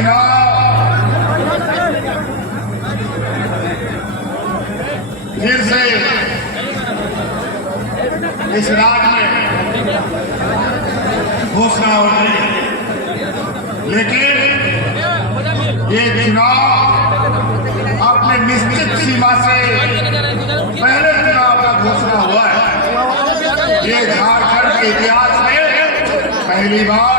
चुनाव फिर से इस राज्य में घोषणा हो गई, लेकिन ये चुनाव अपने निश्चित सीमा से पहले चुनाव का घोषणा हुआ है। ये झारखंड के इतिहास में पहली बार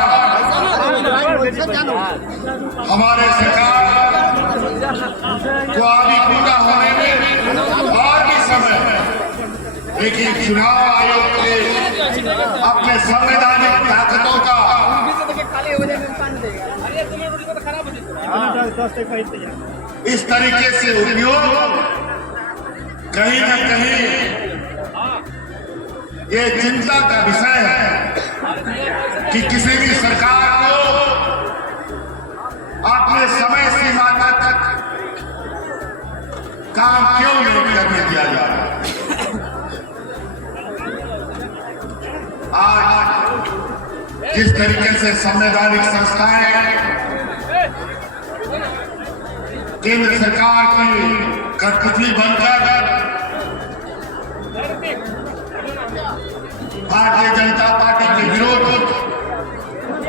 हमारे सरकार को अभी पूरा होने में और भी समय है, लेकिन चुनाव आयोग के अपने संवैधानिक ताकतों का इस तरीके से उपयोग कहीं न कहीं ये चिंता का विषय है कि किसी भी सरकार को अपने समय सीमा तक काम क्यों नहीं करने दिया जा रहा। आज जिस तरीके से संवैधानिक संस्थाएं केंद्र सरकार की कठपुतली बनकर भारतीय जनता पार्टी के विरोध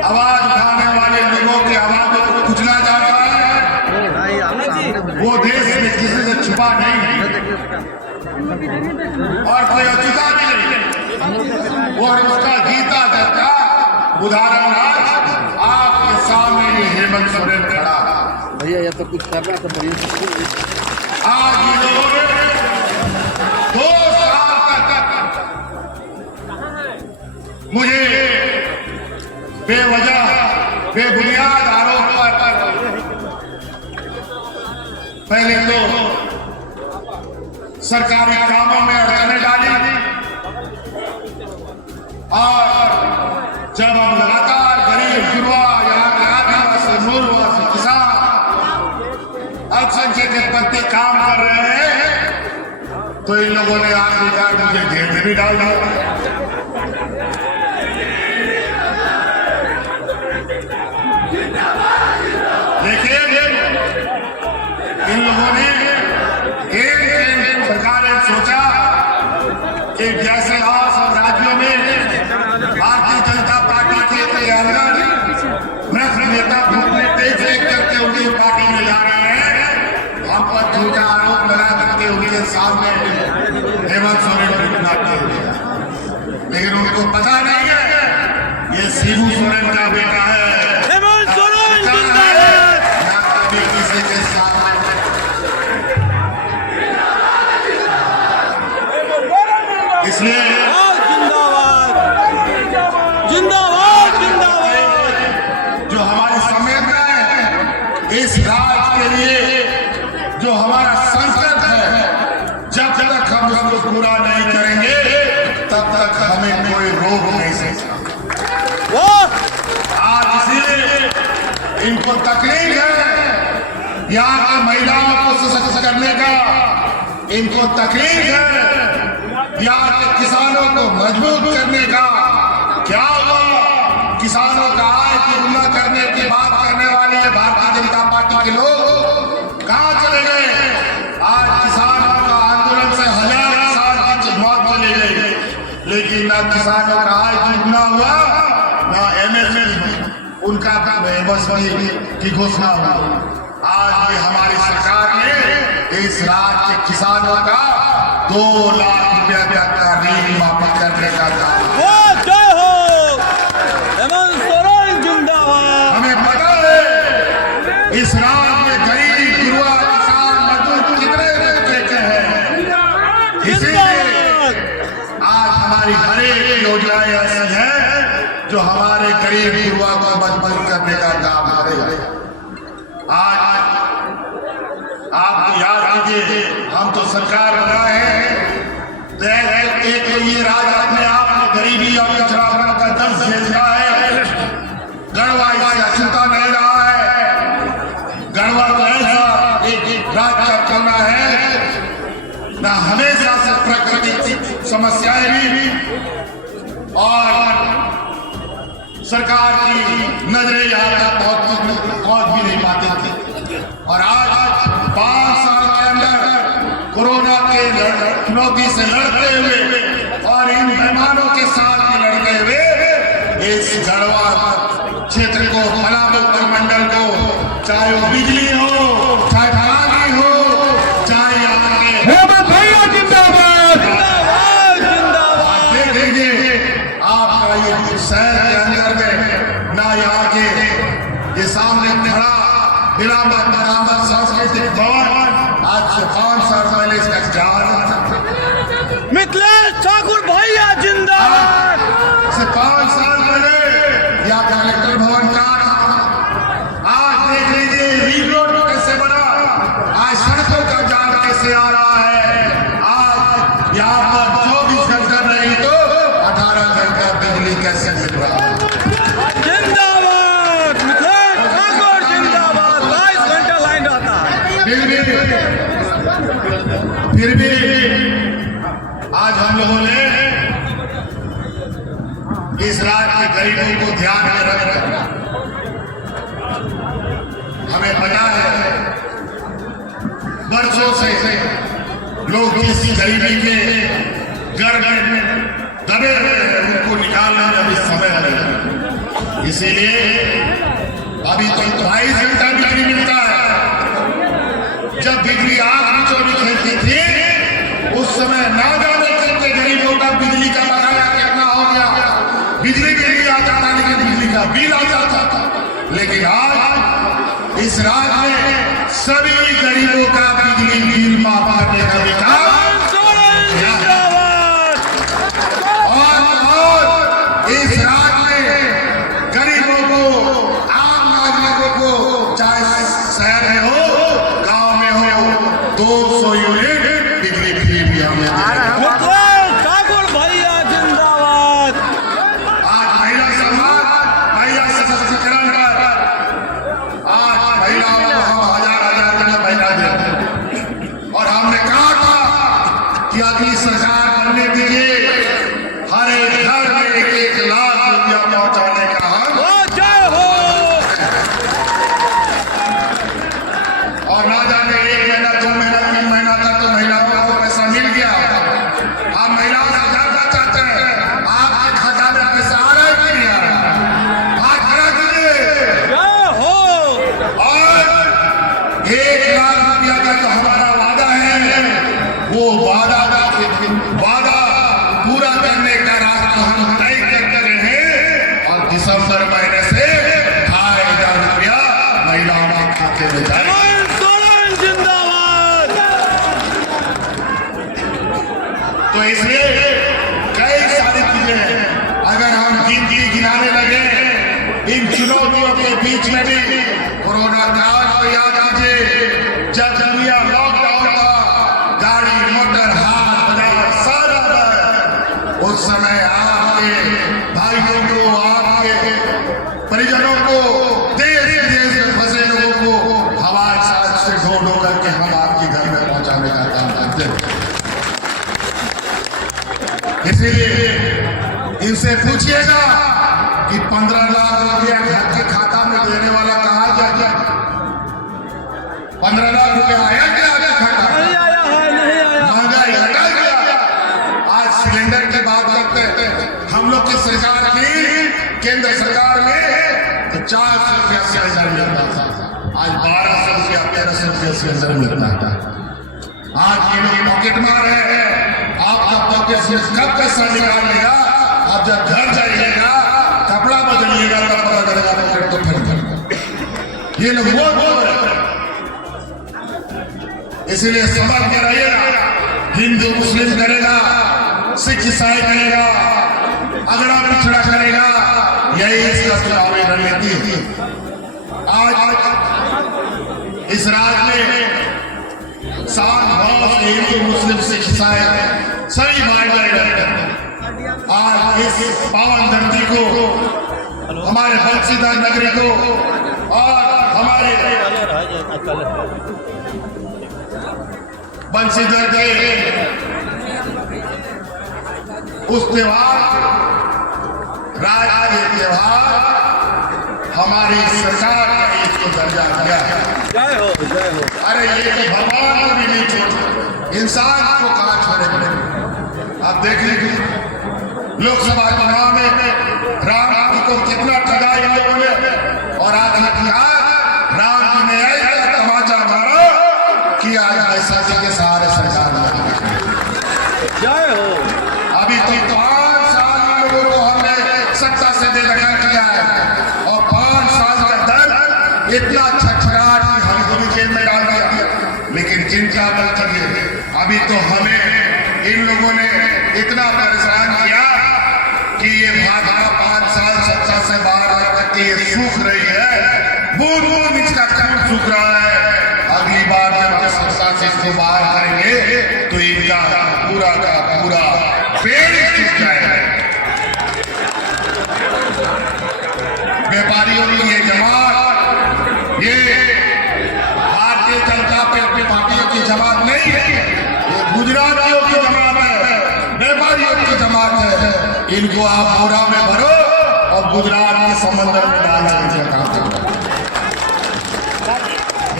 आवाज उठाने वाले लोगों की आवाजों को कुचला जा रहा है, वो देश में किसी से छुपा नहीं है और कोई अछूता भी नहीं। और उसका जीता जाता उदाहरण आज आपके सामने ये हेमंत सोरेन खड़ा है। भैया या तो कुछ करना तो भैया आज ये लोगों ने 2 साल तक मुझे बेवजह बेबुनियाद आरोप पर पहले तो सरकारी कामों में अड़चने डाली और जब हम लगातार गरीब गुरुआ यहाँ के आदिवासी मूलवासी किसान अल्पसंख्यक के प्रति काम कर रहे हैं तो इन लोगों ने आखिरकार मुझे जेल में भी डाल दिया। इन लोगों ने सरकार ने सोचा कि जैसे और सब राज्यों में भारतीय जनता पार्टी के अंदर भ्रष्ट नेता देख करके उनकी पार्टी में जा रहे हैं, हम पर झूठा आरोप लगा करके उनके सामने हेमंत सोरेन को बनाते हैं। लेकिन उनको पता नहीं है ये शिबू सोरेन का बेटा है। इसलिए जिंदाबाद जिंदाबाद जिंदाबाद जो हमारी संवेदना है इस राज्य के लिए जो हमारा संकल्प है, जब तक हम उसको पूरा नहीं करेंगे तब तक हमें कोई रोक नहीं सकता। आज इसीलिए इनको तकलीफ है यहाँ की महिलाओं को सशक्त करने का, इनको तकलीफ है यहाँ के किसानों को मजबूत करने का। क्या हुआ, किसानों का आय दुगना करने की बात करने वाली है भारतीय जनता पार्टी के लोग कहाँ चले गए। आज किसानों का आंदोलन से 1000 किसान की मौत चली गई, लेकिन न किसानों का आय दुगना हुआ न एमएसपी उनका बस की घोषणा हुई। आज ये हमारी सरकार ने इस राज्य के किसानों का 2 लाख रुपया तक का ऋण माफी करने का काम। जय हो हेमंत सोरेन जिंदाबाद। हमें पता है इस राज्य में गरीब गुरुआ किसान मजदूर कितने के हैं, इसीलिए आज हमारी हर एक योजनाएं ऐसी हैं जो हमारे गरीब गुरुआ को मजबूत करने का काम करेगा। आज आप याद कीजिए, हम तो सरकार बनाए हैं तो एक ये राज्य अपने आप में गरीबी और पिछड़ापन का दर्द झेल रहा है। गढ़वा इससे अछूता नहीं रहा है। गढ़वा तो ऐसा एक राज्य करना है न हमेशा से प्राकृतिक समस्याएं भी और सरकार की नजरें यहाँ तक पहुंच भी नहीं पाती। से लड़ते हुए और इन मेहमानों के साथ भी लड़ते हुए इस गढ़वा क्षेत्र को, पलामू प्रमंडल को, चाहे वो बिजली हो, चाहे पानी हो, चाहे यहाँ के हेमंत भैया जिंदाबाद। जिंदाबाद जिंदाबाद। देख लीजिए आपका ये शहर के अंदर में ना यहाँ के ये सामने खड़ा बिरामद सांस्कृतिक भवन आज से 5 साल पहले इसका जान मिथिलेश ठाकुर भैया जिंदाबाद। से 5 साल पहले यहाँ कलेक्टर भवन का आज देख लीजिए रिंग रोड कैसे बना, आज सड़कों का जाम कैसे आ रहा है। आज यहाँ पर 24 घंटा नहीं तो 18 घंटा बिजली कैसे मिल रहा है। जिंदाबाद मिथिलेश ठाकुर जिंदाबाद। 22 घंटा लाइन रहता है। फिर भी आज हम लोगों ने इस राज्य के गरीबों को ध्यान में रखकर हमें पता है वर्षों से लोग किसी गरीबी के गर्भ में दबे हुए हैं, उनको निकालने में अभी समय लगेगा। इसीलिए अभी तो 22 घंटा बिजली मिलता है। जब बिजली आग बीचों में खेलती थी उस समय ना जाने कितने गरीबों का बिजली का बकाया कितना हो गया। बिजली बिल आ जाता लेकिन बिजली का बिल आ जाता था। लेकिन आज इस राज्य में सभी गरीबों का बिजली बिल माफ करने का विचार और इस राज्य में गरीबों को, आम नागरिकों को, चाहे शहर में हो गांव में हो, 200 यूनिट बिजली फ्री भी हमें मिथिलेश ठाकुर भैया जिंदाबाद। आज महिला सम्मान, महिला सशक्तिकरण पर आज महिलाओं को हम 1000 का महीना देते हैं। और हमने कहा था कि अगली सरकार बनने दीजिए, हर एक घर में 1-1 लाख रुपया पहुंचाने का हम जय हो। और ना जाने 1 महीना 2 महीना 3 महीना तक तो महिलाओं को पैसा मिल गया। हम महिलाओं से जानना चाहते हैं आपके खाता में पैसा आ रहा है कि नहीं आ रहा? हाथ खड़ा कीजिए। जय हो। और 1 लाख रुपया का जो हमारा वादा है वो वादा पूरा करने का रास्ता हम तय करते रहे और दिसंबर महीने से 2,500 रुपया महिलाओं के खाते में जाए। हेमंत सोरेन जिंदाबाद। तो इसलिए कई सारी चीजें हैं। अगर हम गिनाने लगे इन चुनौतियों के बीच में भी कोरोना काल को याद कीजिए, जब दुनिया लॉकडाउन था, गाड़ी मोटर हाथ बाजार सारा बंद, उस समय आपके भाइयों को, आपके परिजनों को, देश विदेश में फंसे लोगों को हवाई जहाज से ढो करके हम आपके घर में पहुंचाने का काम करते हैं। इसीलिए इनसे पूछिएगा कि 15 लाख रुपया घर के खाता में देने वाला कहा गया? 15 लाख रुपया आया क्या आपके खाता में? नहीं आया है, नहीं आया। महंगाई हटा गया। आज सिलेंडर की बात करते हैं, हम लोग की सरकार की, केंद्र सरकार में तो 400 रुपया सिलेंडर मिलता था, आज 1200 रुपया 1300 रुपया सिलेंडर मिलता था। आज ये लोग पॉकेट मार रहे हैं। आपका पॉकेट से कब पैसा निकाल लेगा? आप जब घर जाइएगा, कपड़ा बदलिएगा तब पता चलेगा पॉकेट तो फट। ये लोग वो बोल रहे हैं। इसीलिए समझ के रहिएगा, हिंदू मुस्लिम करेगा, सिख ईसाई करेगा, अगड़ा पिछड़ा करेगा, यही इसका चुनावी रणनीति है। आज इस राज्य में सात भाव से हिंदू मुस्लिम सिख ईसाई सभी भाईचारे रहते हैं। आज इस पावन धरती को, हमारे बंशीधर नगरी को और हमारे बंशीधर के उस त्योहार, राज्य त्योहार हमारी सरकार ने इसको दर्जा दिया है। जय हो, जय हो। अरे ये तो भगवान को भी नहीं छोड़ते, इंसान को कहाँ छोड़े? आप देख लीजिए लोकसभा चुनाव में राम जी को कितना ठगा इन लोगों ने, और आज राम जी ने ऐसा तमाचा मारा कि आज ऐसा के सहारे सरकार जय हो। अभी तो 5 साल लोगों को हमने सत्ता से बेदखल किया है, और 5 साल का दर इतना छछराट कि हमको भी जेल में डाल दिया। लेकिन चिंता न करिए, अभी तो हमें इन लोगों ने इतना परेशान किया कि ये भाजपा 5 साल सत्ता से बाहर आकर के ये सूख रही है, बूंद बूंद इसका खून सूख रहा है। अगली बार जब हम सत्ता से इसको बाहर करेंगे तो इनका पूरा का पूरा पेड़ सूख जाएगा। व्यापारियों की ये जमात, ये भारतीय जनता पार्टी की जमात नहीं है, ये गुजरातियों की जमात है, व्यापारियों की जमात है। इनको आप पूरा में भरो और गुजरात के समंदर में डाल दीजिए।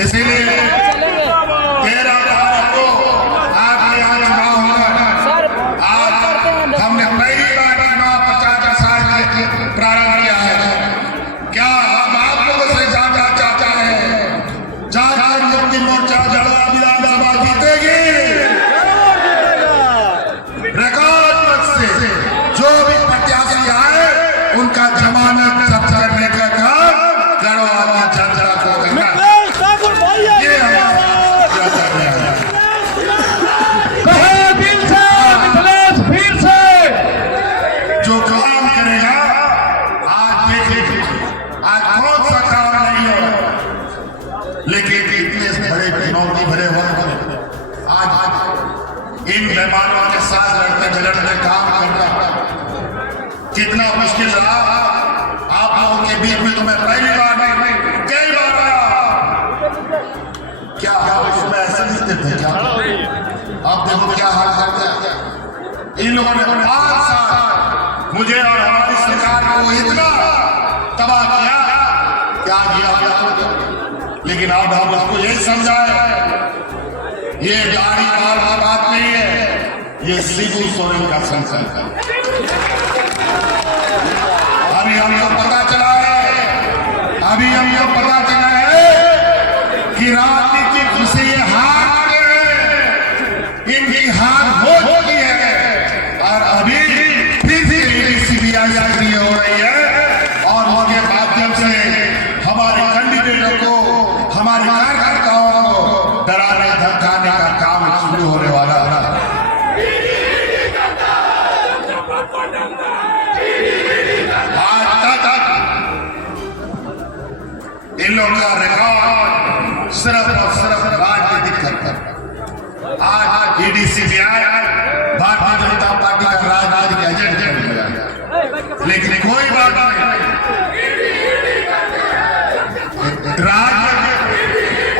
इसीलिए 13 तारीख को आपके यहाँ चुनाव होगा। आज हमने पहली बार चुनाव 75 साल के प्रारंभ किया है। क्या हम आप लोगों से जानना चाहते हैं, झारखंड मुक्ति मोर्चा जड़वा विधानसभा जीतेगी रिकॉर्ड मत से? जो भी प्रत्याशी आए उनका जमानत जब्त करने का काम गढ़वा की जनता को करना। ये कहे दिल से मिथिलेश फिर से जो काम करेगा, आज देखिए आज बहुत सा काम नहीं हो, लेकिन इतने बड़े चुनौती भरे वक्त आज इन मेहमानों के साथ लड़ते झगड़ते काम करना कितना मुश्किल रहा। आप लोगों के बीच में तो मैं पहली बार नहीं कई बार आया। क्या उसमें ऐसे नहीं थे क्या? आप देखो क्या हाल कर दिया। इन लोगों ने 5 साल मुझे और हमारी सरकार को इतना तबाह किया क्या किया। लेकिन अब हम उसको यही समझाए, ये गाड़ी कार की बात नहीं है, ये शिबू सोरेन का संसद है। अभी हमको पता चला है कि राजनीतिक से ये हार गए, इनकी हार हो चुकी है, और अभी फिर से सीबीआई सक्रिय हो रही है, और उसके माध्यम से हमारे कैंडिडेटों को, हमारे कार्यकर्ताओं को डराने धमकाने का काम शुरू होने वाला है। आज तक इन लोगों का रिकॉर्ड सिर्फ और सिर्फ राजनीतिक करता है। आज ED CBI Bharatiya Janata party का राजनीतिक एजेंट बन गया, लेकिन कोई बात नहीं। राज्य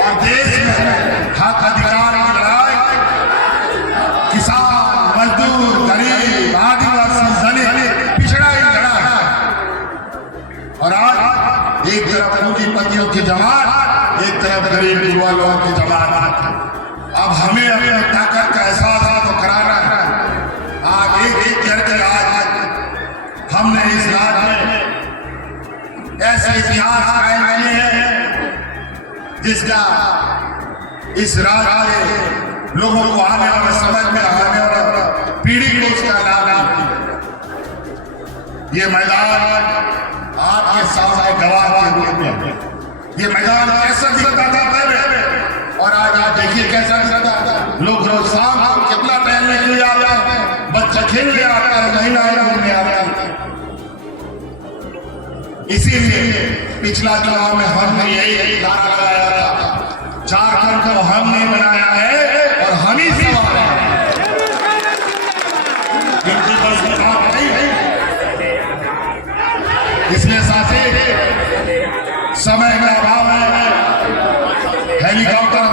और देश में हक अधिकार की लड़ाई किसान, मजदूर, गरीब, आदिवासी, दलित, पिछड़ा ही लड़ा है। और आज एक तरफ पूंजीपतियों की जमात, एक तरफ गरीब युवा लोगों की जमात। अब हमें अपनी ताकत का एहसास तो कराना है। आज एक करके आज हमने इस राज्य में ऐसे इतिहास कायम किए हैं जिसका इस राज्य के लोगों को आने वाले समझ में आने वाला पीढ़ी को उसका लाभ मिले। ये मैदान आपके सामने गवाह के रूप में, ये मैदान कैसा दिखता था पहले, और आज आप देखिए कैसा दिखता था। लोग रोज शाम को कितना टहलने के लिए आते हैं, बच्चे खेलने आते हैं, महिलाएं घूमने आते हैं। इसीलिए पिछला चुनाव में हमने यही नारा लगाया था, झारखंड को हमने बनाया है और हम ही सवाल है। इनकी बस में बात नहीं है। इसलिए साथी समय का अभाव है, हेलीकॉप्टर